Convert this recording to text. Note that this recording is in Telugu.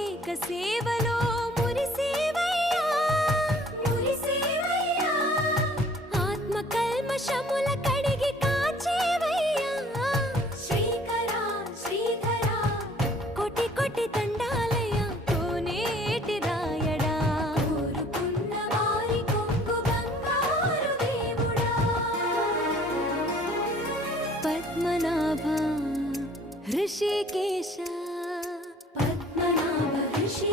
అభిషేక సేవలో మురిసేవయ్యా మురిసేవయ్యా ఆత్మ కల్మషముల కడిగి కాచేవయ్యా శ్రీకరా శ్రీధరా కోటి కోటి దండాలయ్యా కోనేటి రాయడా కోరుకున్న వారి కొంగు బంగారు దేవుడా పద్మనాభ ऋषिकेश पद्मनाभ ऋषि